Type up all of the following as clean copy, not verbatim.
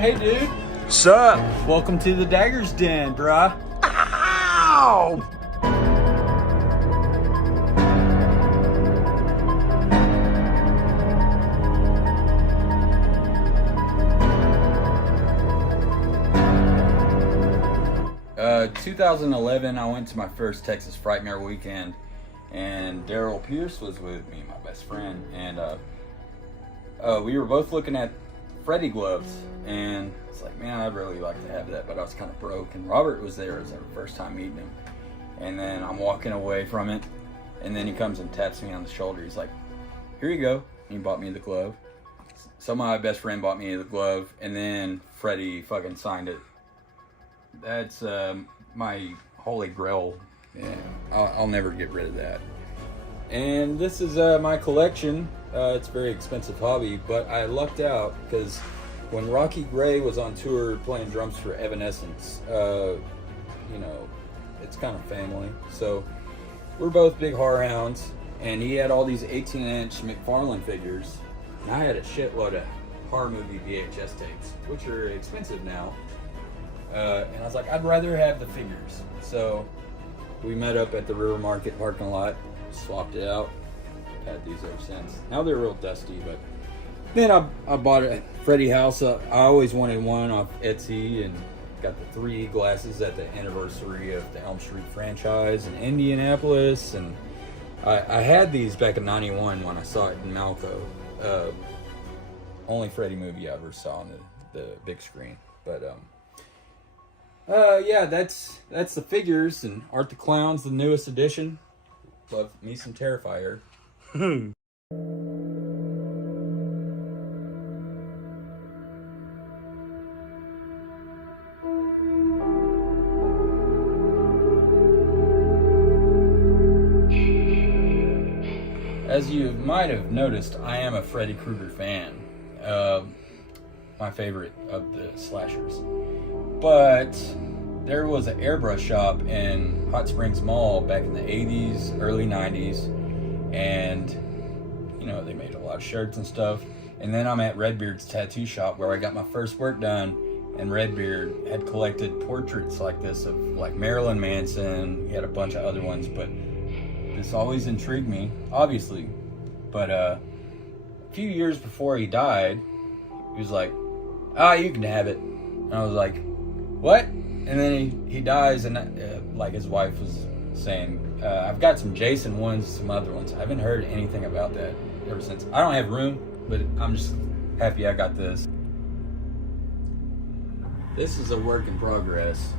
Hey, dude. What's up? Welcome to the Daggers Den, bruh. Ow! 2011, I went to my first Texas Frightmare weekend, and Daryl Pierce was with me, my best friend, and we were both looking at Freddy gloves, and it's like, man, I'd really like to have that, but I was kind of broke, and Robert was there. It was our first time meeting him, and then I'm walking away from it, and then he comes and taps me on the shoulder. He's like, here you go. And he bought me the glove. So my best friend bought me the glove, and then Freddy fucking signed it. That's my holy grail. Yeah, I'll never get rid of that. And this is my collection. It's a very expensive hobby, but I lucked out because when Rocky Gray was on tour playing drums for Evanescence, you know, it's kind of family. So we're both big horror hounds, and he had all these 18-inch McFarlane figures, and I had a shitload of horror movie VHS tapes, which are expensive now. And I was like, I'd rather have the figures. So we met up at the River Market parking lot, swapped it out, had these ever since. Now they're real dusty, but then I bought it at Freddy House. I always wanted one off Etsy, and got the 3 glasses at the anniversary of the Elm Street franchise in Indianapolis. And I had these back in '91 when I saw it in Malco. Only Freddy movie I ever saw on the big screen. But yeah, that's the figures. And Art the Clown's the newest edition. Love me some Terrifier. As you might have noticed, I am a Freddy Krueger fan. My favorite of the slashers. But there was an airbrush shop in Hot Springs Mall back in the 80s, early 90s. And, you know, they made a lot of shirts and stuff. And then I'm at Redbeard's tattoo shop where I got my first work done. And Redbeard had collected portraits like this of like Marilyn Manson. He had a bunch of other ones, but this always intrigued me, obviously. But a few years before he died, he was like, you can have it. And I was like, what? And then he dies, and like his wife was saying, I've got some Jason ones, some other ones. I haven't heard anything about that ever since. I don't have room, but I'm just happy I got this. This is a work in progress.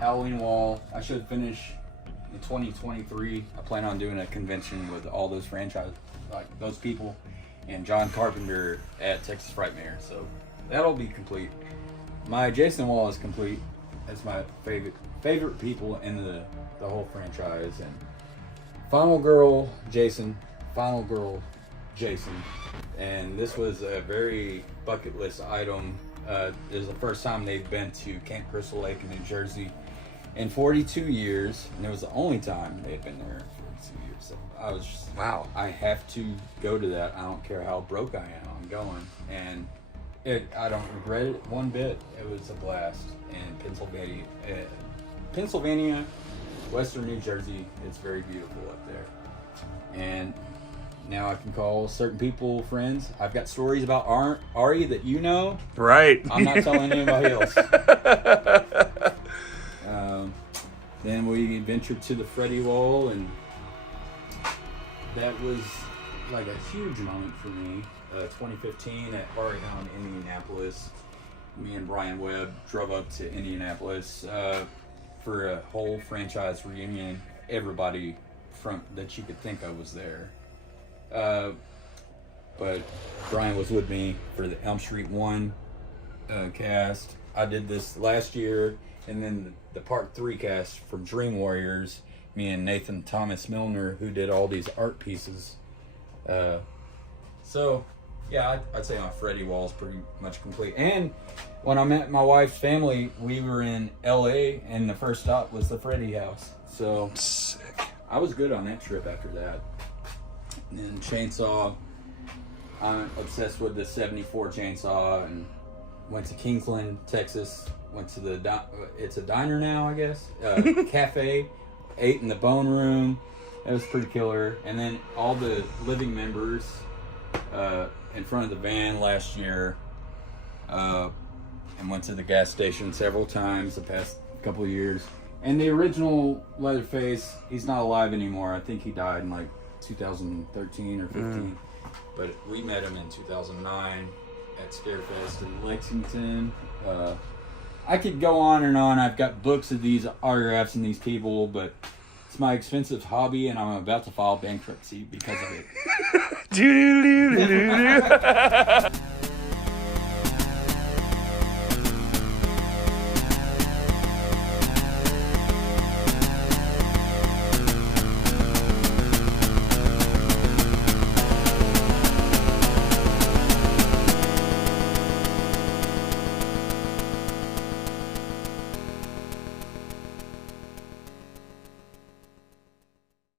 Halloween wall. I should finish in 2023. I plan on doing a convention with all those franchises, like those people, and John Carpenter at Texas Frightmare. So that'll be complete. My Jason wall is complete. That's my favorite people in the whole franchise. And Final Girl Jason, Final Girl Jason, and this was a very bucket list item. It was the first time they'd been to Camp Crystal Lake in New Jersey in 42 years, and it was the only time they had been there in 42 years. So I was just, Wow. I have to go to that. I don't care how broke I am. I'm going, and I don't regret it one bit. It was a blast in Pennsylvania, Western New Jersey. It's very beautiful up there, and now I can call certain people friends. I've got stories about Ari that you know. Right. I'm not telling anybody else. Then we ventured to the Freddy wall, and that was like a huge moment for me. 2015 at Ari Hound, Indianapolis. Me and Brian Webb drove up to Indianapolis for a whole franchise reunion. Everybody from that you could think of was there. But Brian was with me for the Elm Street 1 cast. I did this last year, And then the part 3 cast from Dream Warriors, me and Nathan Thomas Milner, who did all these art pieces. So, yeah, I'd say my Freddy wall is pretty much complete. And when I met my wife's family, we were in LA, and the first stop was the Freddy house. So, Sick. I was good on that trip after that. And then chainsaw, I'm obsessed with the 74 chainsaw, and went to Kingsland, Texas. Went to it's a diner now, I guess. Cafe. Ate in the Bone Room. That was pretty killer. And then all the living members in front of the van last year. And went to the gas station several times the past couple of years. And the original Leatherface, he's not alive anymore. I think he died in like 2013 or 15. But we met him in 2009 at Scarefest in Lexington. I could go on and on. I've got books of these autographs and these people, but it's my expensive hobby, and I'm about to file bankruptcy because of it.